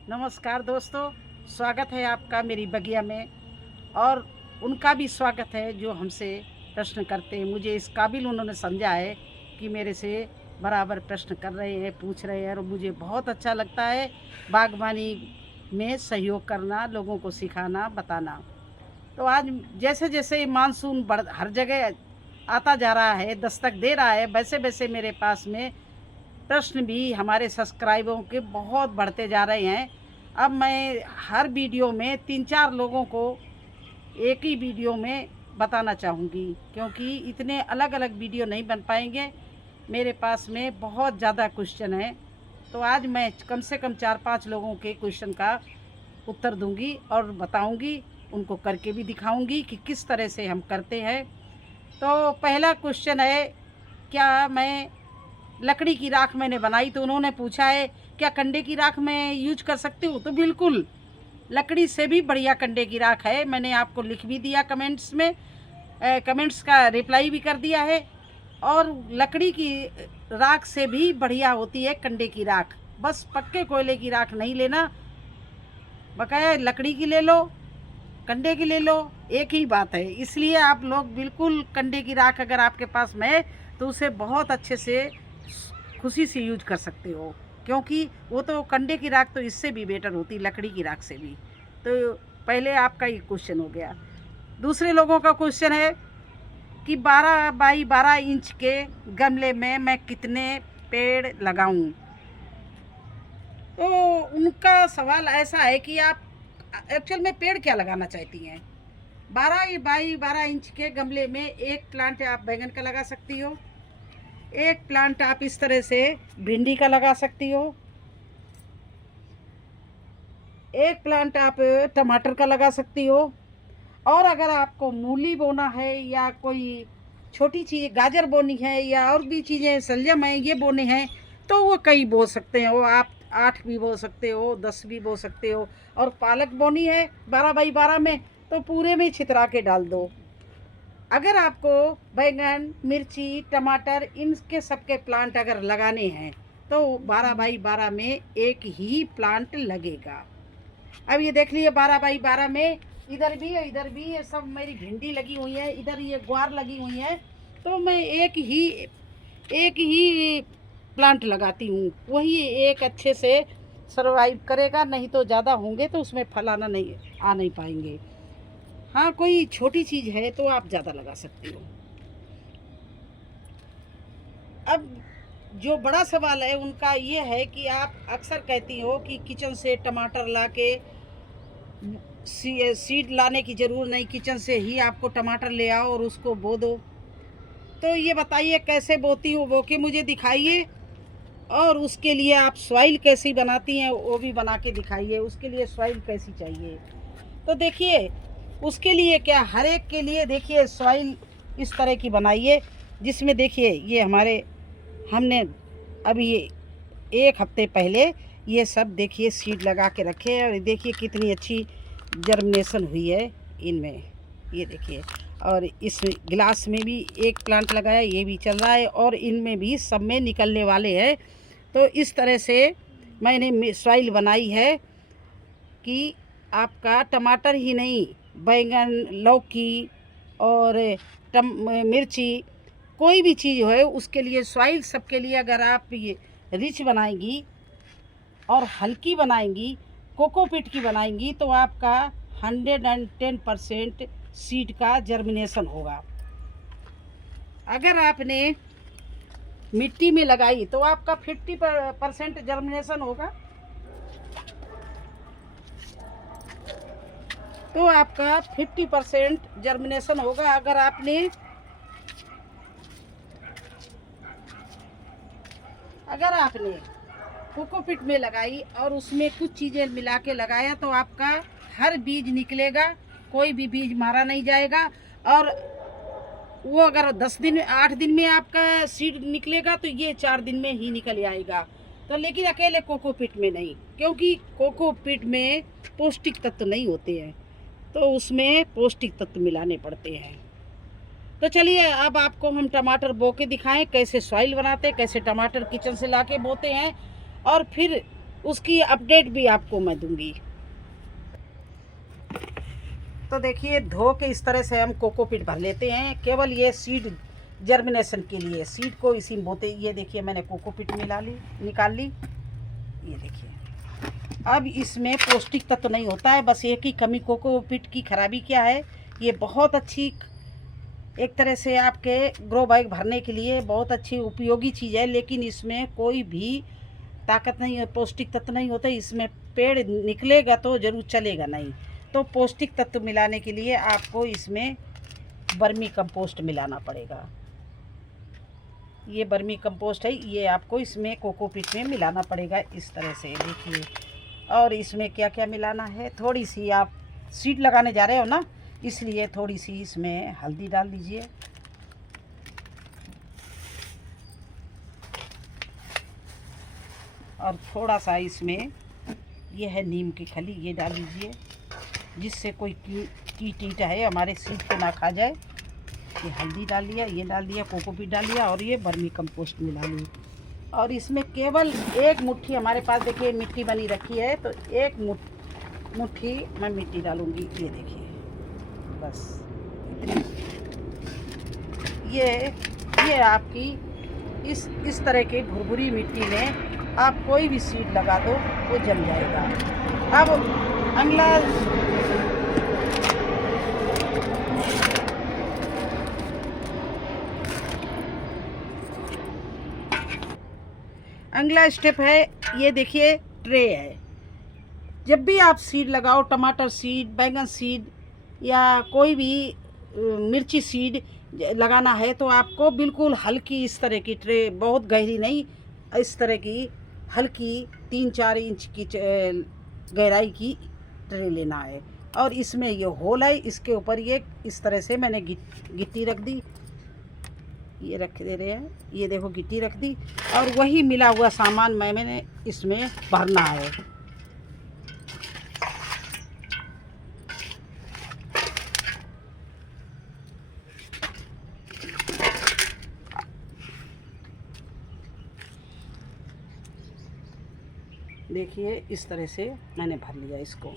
नमस्कार दोस्तों, स्वागत है आपका मेरी बगिया में। और उनका भी स्वागत है जो हमसे प्रश्न करते हैं। मुझे इस काबिल उन्होंने समझा है कि मेरे से बराबर प्रश्न कर रहे हैं, पूछ रहे हैं, और मुझे बहुत अच्छा लगता है बागवानी में सहयोग करना, लोगों को सिखाना, बताना। तो आज जैसे जैसे मानसून बढ़ हर जगह आता जा रहा है, दस्तक दे रहा है, वैसे वैसे मेरे पास में प्रश्न भी हमारे सब्सक्राइबरों के बहुत बढ़ते जा रहे हैं। अब मैं हर वीडियो में 3-4 लोगों को एक ही वीडियो में बताना चाहूँगी, क्योंकि इतने अलग अलग वीडियो नहीं बन पाएंगे। मेरे पास में बहुत ज़्यादा क्वेश्चन है, तो आज मैं कम से कम 4-5 लोगों के क्वेश्चन का उत्तर दूंगी और बताऊंगी, उनको करके भी दिखाऊंगी कि किस तरह से हम करते हैं। तो पहला क्वेश्चन है, क्या मैं लकड़ी की राख मैंने बनाई, तो उन्होंने पूछा है क्या कंडे की राख मैं यूज कर सकती हूँ। तो बिल्कुल, लकड़ी से भी बढ़िया कंडे की राख है। मैंने आपको लिख भी दिया कमेंट्स में, कमेंट्स का रिप्लाई भी कर दिया है। और लकड़ी की राख से भी बढ़िया होती है कंडे की राख। बस पक्के कोयले की राख नहीं लेना, बकाया लकड़ी की ले लो, कंडे की ले लो, एक ही बात है। इसलिए आप लोग बिल्कुल कंडे की राख अगर आपके पास में है तो उसे बहुत अच्छे से खुशी से यूज कर सकते हो, क्योंकि वो तो कंडे की राख तो इससे भी बेटर होती, लकड़ी की राख से भी। तो पहले आपका ये क्वेश्चन हो गया। दूसरे लोगों का क्वेश्चन है कि 12 बाई 12 इंच के गमले में मैं कितने पेड़ लगाऊं। तो उनका सवाल ऐसा है कि आप एक्चुअल में पेड़ क्या लगाना चाहती हैं। 12 बाई 12 इंच के गमले में एक प्लांट आप बैंगन का लगा सकती हो, एक प्लांट आप इस तरह से भिंडी का लगा सकती हो, एक प्लांट आप टमाटर का लगा सकती हो, और अगर आपको मूली बोना है या कोई छोटी चीज़ गाजर बोनी है या और भी चीज़ें शलजम हैं ये बोने हैं, तो वो कई बो सकते हैं। वो आप 8 भी बो सकते हो, 10 भी बो सकते हो। और पालक बोनी है 12 बाई 12 में, तो पूरे में छितरा के डाल दो। अगर आपको बैंगन, मिर्ची, टमाटर, इनके सबके प्लांट अगर लगाने हैं तो 12 बाई 12 में एक ही प्लांट लगेगा। अब ये देख लीजिए 12 बाई 12 में इधर भी है, इधर भी है, सब मेरी भिंडी लगी हुई है, इधर ये ग्वार लगी हुई है। तो मैं एक ही प्लांट लगाती हूँ, वही एक अच्छे से सरवाइव करेगा। नहीं तो ज़्यादा होंगे तो उसमें फल आ नहीं पाएंगे। हाँ, कोई छोटी चीज़ है तो आप ज़्यादा लगा सकती हो। अब जो बड़ा सवाल है उनका ये है कि आप अक्सर कहती हो कि किचन से टमाटर ला के सीड लाने की ज़रूरत नहीं, किचन से ही आपको टमाटर ले आओ और उसको बो दो। तो ये बताइए कैसे बोती हूँ, बो के मुझे दिखाइए। और उसके लिए आप सॉइल कैसी बनाती हैं वो भी बना के दिखाइए। उसके लिए सॉइल कैसी चाहिए, तो देखिए उसके लिए क्या, हर एक के लिए देखिए सॉइल इस तरह की बनाइए, जिसमें देखिए ये हमने अभी ये 1 हफ्ते पहले ये सब देखिए सीड लगा के रखे हैं। और देखिए कितनी अच्छी जर्मिनेशन हुई है इनमें, ये देखिए। और इस गिलास में भी एक प्लांट लगाया, ये भी चल रहा है, और इनमें भी सब में निकलने वाले हैं। तो इस तरह से मैंने सॉइल बनाई है कि आपका टमाटर ही नहीं, बैंगन, लौकी और मिर्ची, कोई भी चीज़ है उसके लिए सॉइल सबके लिए अगर आप ये रिच बनाएंगी और हल्की बनाएंगी, कोकोपीट की बनाएंगी, तो आपका 110% सीड का जर्मिनेशन होगा। अगर आपने मिट्टी में लगाई तो आपका 50% जर्मिनेशन होगा। तो आपका 50% जर्मिनेशन होगा। अगर आपने कोकोपीट में लगाई और उसमें कुछ चीज़ें मिला के लगाया तो आपका हर बीज निकलेगा, कोई भी बीज मारा नहीं जाएगा। और वो अगर 8 दिन में आपका सीड निकलेगा तो ये 4 दिन में ही निकल आएगा। तो लेकिन अकेले कोकोपीट में नहीं, क्योंकि कोकोपीट में पौष्टिक तत्व नहीं होते हैं, तो उसमें पौष्टिक तत्व मिलाने पड़ते हैं। तो चलिए अब आपको हम टमाटर बो के दिखाएं, कैसे सॉइल बनाते हैं, कैसे टमाटर किचन से लाके बोते हैं। और फिर उसकी अपडेट भी आपको मैं दूंगी। तो देखिए धो के इस तरह से हम कोकोपीट भर लेते हैं। केवल ये सीड जर्मिनेशन के लिए, सीड को इसी बोते। ये देखिए मैंने कोकोपीट निकाल ली। ये देखिए अब इसमें पौष्टिक तत्व तो नहीं होता है, बस एक ही कमी। कोकोपीट की खराबी क्या है, ये बहुत अच्छी एक तरह से आपके ग्रो बैग भरने के लिए बहुत अच्छी उपयोगी चीज़ है, लेकिन इसमें कोई भी ताकत नहीं है, पौष्टिक तत्व नहीं होते इसमें। पेड़ निकलेगा तो ज़रूर चलेगा नहीं। तो पौष्टिक तत्व मिलाने के लिए आपको इसमें वर्मी कंपोस्ट मिलाना पड़ेगा। ये वर्मी कंपोस्ट है, ये आपको इसमें कोकोपीट में मिलाना पड़ेगा इस तरह से। देखिए और इसमें क्या क्या मिलाना है, थोड़ी सी आप सीड लगाने जा रहे हो ना, इसलिए थोड़ी सी इसमें हल्दी डाल दीजिए। और थोड़ा सा इसमें ये है नीम की खली, ये डाल दीजिए, जिससे कोई कीट है हमारे सीड को ना खा जाए। ये हल्दी डाल लिया, ये डाल दिया, कोकोपीट डाल लिया और ये वर्मी कंपोस्ट मिला ली। और इसमें केवल एक मुट्ठी हमारे पास देखिए मिट्टी बनी रखी है, तो एक मुट्ठी मैं मिट्टी डालूंगी। ये देखिए बस इतनी। ये आपकी इस तरह की भुरभुरी मिट्टी में आप कोई भी सीड लगा दो वो जम जाएगा। अब अगला स्टेप है, ये देखिए ट्रे है। जब भी आप सीड लगाओ, टमाटर सीड, बैंगन सीड या कोई भी मिर्ची सीड लगाना है, तो आपको बिल्कुल हल्की इस तरह की ट्रे, बहुत गहरी नहीं, इस तरह की हल्की 3-4 इंच की गहराई की ट्रे लेना है। और इसमें ये होल है, इसके ऊपर ये इस तरह से मैंने गिट्टी रख दी। ये रख दे रहे हैं, ये देखो गिट्टी रख दी। और वही मिला हुआ सामान मैंने इसमें भरना है। देखिए इस तरह से मैंने भर लिया इसको।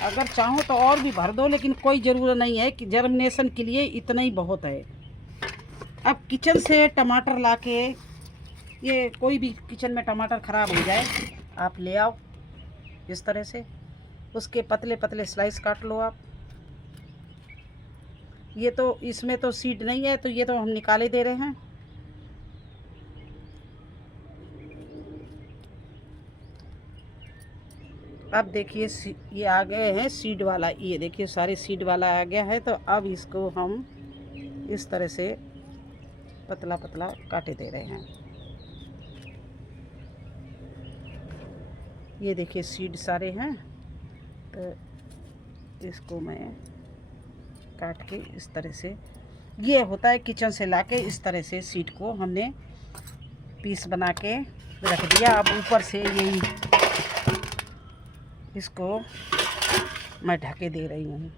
अगर चाहो तो और भी भर दो, लेकिन कोई ज़रूरत नहीं है, कि जर्मिनेशन के लिए इतना ही बहुत है। अब किचन से टमाटर लाके, ये कोई भी किचन में टमाटर ख़राब हो जाए आप ले आओ इस तरह से, उसके पतले पतले स्लाइस काट लो आप। ये तो इसमें तो सीड नहीं है, तो ये तो हम निकाले दे रहे हैं। अब देखिए ये आ गए हैं सीड वाला, ये देखिए सारे सीड वाला आ गया है। तो अब इसको हम इस तरह से पतला पतला काटे दे रहे हैं। ये देखिए सीड सारे हैं, तो इसको मैं काट के इस तरह से, ये होता है किचन से लाके इस तरह से सीड को हमने पीस बना के रख दिया। अब ऊपर से यही इसको मैं ढके दे रही हूँ,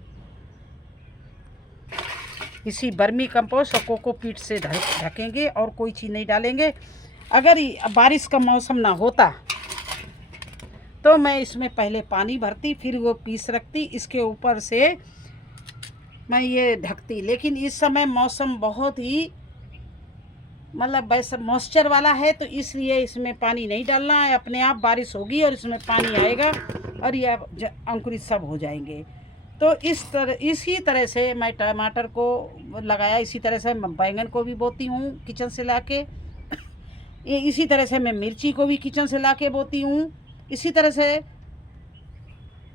इसी वर्मी कंपोस्ट और कोकोपीट से ढकेंगे और कोई चीज़ नहीं डालेंगे। अगर बारिश का मौसम ना होता तो मैं इसमें पहले पानी भरती, फिर वो पीस रखती, इसके ऊपर से मैं ये ढकती। लेकिन इस समय मौसम बहुत ही मतलब वैसे मॉइस्चर वाला है, तो इसलिए इसमें पानी नहीं डालना है। अपने आप बारिश होगी और इसमें पानी आएगा और ये अंकुरित सब हो जाएंगे। तो इसी तरह से मैं टमाटर को लगाया, इसी तरह से मैं बैंगन को भी बोती हूँ किचन से लाके। इसी तरह से मैं मिर्ची को भी किचन से लाके बोती हूँ। इसी तरह से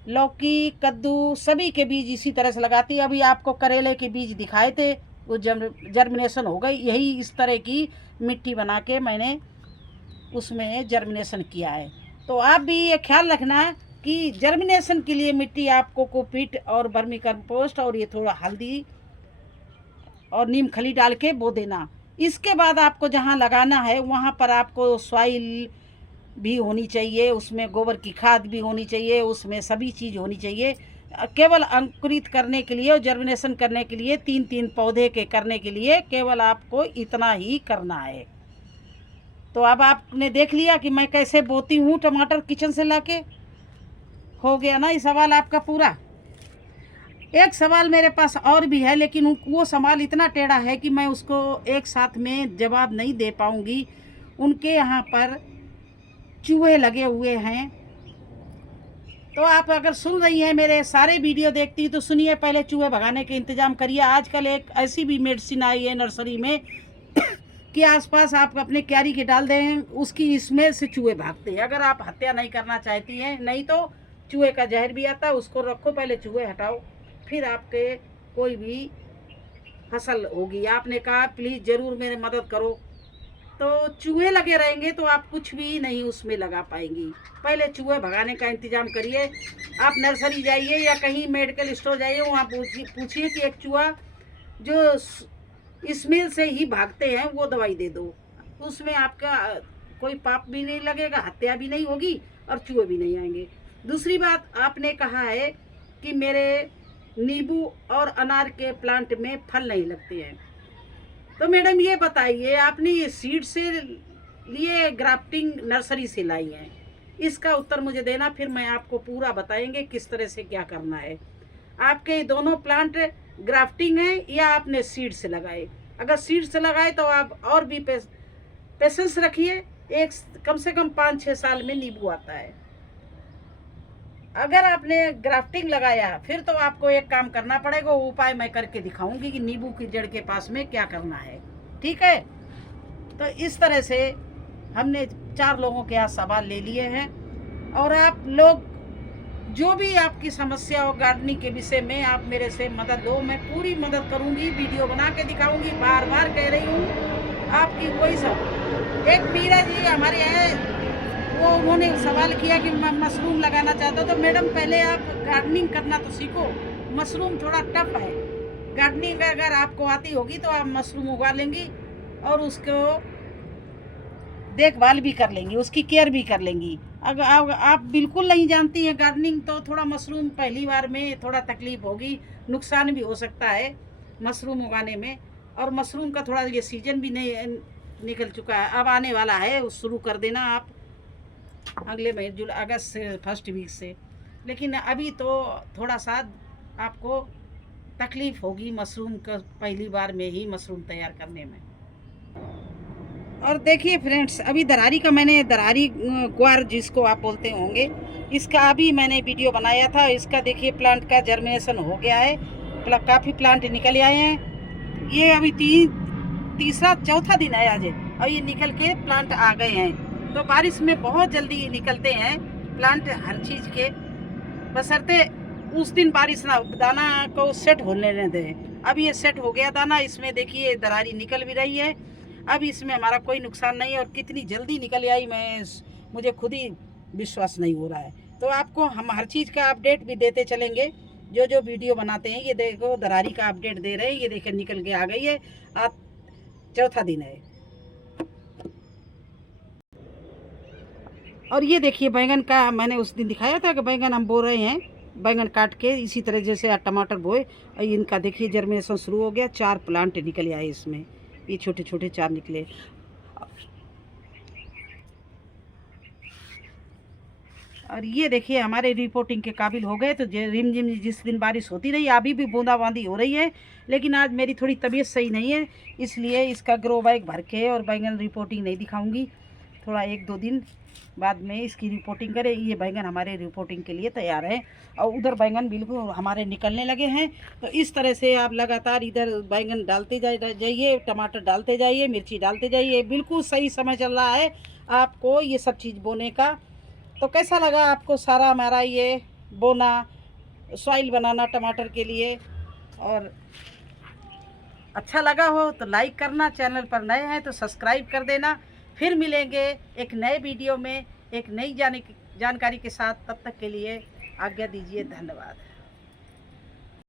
लौकी, कद्दू सभी के बीज इसी तरह से लगाती। अभी आपको करेले के बीज दिखाए थे, वो जर्मिनेशन हो गई। यही इस तरह की मिट्टी बना के मैंने उसमें जर्मिनेशन किया है। तो आप भी ये ख्याल रखना कि जर्मिनेशन के लिए मिट्टी आपको कोकोपीट और वर्मी कंपोस्ट और ये थोड़ा हल्दी और नीम खली डाल के बो देना। इसके बाद आपको जहाँ लगाना है वहाँ पर आपको सॉइल भी होनी चाहिए, उसमें गोबर की खाद भी होनी चाहिए, उसमें सभी चीज़ होनी चाहिए। केवल अंकुरित करने के लिए और जर्मिनेशन करने के लिए 3-3 पौधे के करने के लिए केवल आपको इतना ही करना है। तो अब आपने देख लिया कि मैं कैसे बोती हूँ टमाटर किचन से लाके। हो गया ना ये सवाल आपका पूरा। एक सवाल मेरे पास और भी है, लेकिन वो सवाल इतना टेढ़ा है कि मैं उसको एक साथ में जवाब नहीं दे पाऊँगी। उनके यहाँ पर चूहे लगे हुए हैं। तो आप अगर सुन रही हैं, मेरे सारे वीडियो देखती तो सुनिए, पहले चूहे भगाने के इंतजाम करिए। आजकल एक ऐसी भी मेडिसिन आई है नर्सरी में कि आसपास आप अपने क्यारी के डाल दें, उसकी स्मेल से चूहे भागते हैं। अगर आप हत्या नहीं करना चाहती हैं, नहीं तो चूहे का जहर भी आता है, उसको रखो, पहले चूहे हटाओ, फिर आपके कोई भी फसल होगी। आपने कहा प्लीज़ ज़रूर मेरी मदद करो, तो चूहे लगे रहेंगे तो आप कुछ भी नहीं उसमें लगा पाएंगी। पहले चूहे भगाने का इंतजाम करिए। आप नर्सरी जाइए या कहीं मेडिकल स्टोर जाइए, वहाँ पूछिए कि एक चूहा जो स्मेल से ही भागते हैं वो दवाई दे दो। उसमें आपका कोई पाप भी नहीं लगेगा, हत्या भी नहीं होगी और चूहे भी नहीं आएंगे। दूसरी बात, आपने कहा है कि मेरे नींबू और अनार के प्लांट में फल नहीं लगते हैं। तो मैडम ये बताइए, आपने ये सीड से लिए ग्राफ्टिंग नर्सरी से लाई हैं, इसका उत्तर मुझे देना, फिर मैं आपको पूरा बताएंगे किस तरह से क्या करना है। आपके दोनों प्लांट ग्राफ्टिंग है या आपने सीड से लगाए? अगर सीड से लगाए तो आप और भी पेशेंस रखिए, एक कम से कम 5-6 साल में नींबू आता है। अगर आपने ग्राफ्टिंग लगाया फिर तो आपको एक काम करना पड़ेगा, वो उपाय मैं करके दिखाऊंगी कि नींबू की जड़ के पास में क्या करना है। ठीक है, तो इस तरह से हमने 4 लोगों के यहाँ सवाल ले लिए हैं। और आप लोग जो भी आपकी समस्या हो गार्डनिंग के विषय में, आप मेरे से मदद लो, मैं पूरी मदद करूंगी, वीडियो बना के दिखाऊंगी। बार बार कह रही हूँ, आपकी कोई सब। एक मीरा जी हमारे यहाँ, वो उन्होंने सवाल किया कि मैं मशरूम लगाना चाहता हूँ। तो मैडम पहले आप गार्डनिंग करना तो सीखो, मशरूम थोड़ा टफ है। गार्डनिंग अगर आपको आती होगी तो आप मशरूम उगा लेंगी और उसको देखभाल भी कर लेंगी, उसकी केयर भी कर लेंगी। अगर आप बिल्कुल नहीं जानती हैं गार्डनिंग, तो थोड़ा मशरूम पहली बार में थोड़ा तकलीफ होगी, नुकसान भी हो सकता है मशरूम उगाने में। और मशरूम का थोड़ा ये सीजन भी नहीं निकल चुका है, अब आने वाला है, उस शुरू कर देना आप अगले महीने जुलाई अगस्त से फर्स्ट वीक से। लेकिन अभी तो थोड़ा सा आपको तकलीफ़ होगी मशरूम का पहली बार में ही मशरूम तैयार करने में। और देखिए फ्रेंड्स, अभी दरारी का मैंने दरारी ग्वार जिसको आप बोलते होंगे, इसका अभी मैंने वीडियो बनाया था। इसका देखिए प्लांट का जर्मिनेशन हो गया है, काफ़ी प्लांट निकल आए हैं। ये अभी तीसरा चौथा दिन है आज, और ये निकल के प्लांट आ गए हैं। तो बारिश में बहुत जल्दी निकलते हैं प्लांट हर चीज़ के, बशर्ते उस दिन बारिश ना, दाना को सेट होने न दें। अब ये सेट हो गया दाना, इसमें देखिए दरारी निकल भी रही है। अब इसमें हमारा कोई नुकसान नहीं है, और कितनी जल्दी निकल आई मुझे खुद ही विश्वास नहीं हो रहा है। तो आपको हम हर चीज़ का अपडेट भी देते चलेंगे, जो जो वीडियो बनाते हैं। ये देखो दरारी का अपडेट दे रहे हैं, ये देखिए निकल के आ गई है, आज चौथा दिन है। और ये देखिए बैंगन का मैंने उस दिन दिखाया था कि बैंगन हम बो रहे हैं, बैंगन काट के इसी तरह जैसे टमाटर बोए। और इनका देखिए जर्मिनेशन शुरू हो गया, 4 प्लांट निकले आए इसमें, ये छोटे छोटे 4 निकले। और ये देखिए हमारे रिपोर्टिंग के काबिल हो गए। तो रिमझिम जिस दिन बारिश होती रही, अभी भी बूंदाबांदी हो रही है, लेकिन आज मेरी थोड़ी तबीयत सही नहीं है, इसलिए इसका ग्रो बैग भर के और बैंगन रिपोर्टिंग नहीं दिखाऊंगी। थोड़ा 1-2 दिन बाद में इसकी रिपोर्टिंग करें। ये बैंगन हमारे रिपोर्टिंग के लिए तैयार है, और उधर बैंगन बिल्कुल हमारे निकलने लगे हैं। तो इस तरह से आप लगातार इधर बैंगन डालते जाइए, टमाटर डालते जाइए, मिर्ची डालते जाइए। बिल्कुल सही समय चल रहा है आपको ये सब चीज़ बोने का। तो कैसा लगा आपको सारा हमारा ये बोना, सॉइल बनाना टमाटर के लिए? और अच्छा लगा हो तो लाइक करना, चैनल पर नए हैं तो सब्सक्राइब कर देना। फिर मिलेंगे एक नए वीडियो में एक नई जानकारी के साथ। तब तक के लिए आज्ञा दीजिए, धन्यवाद।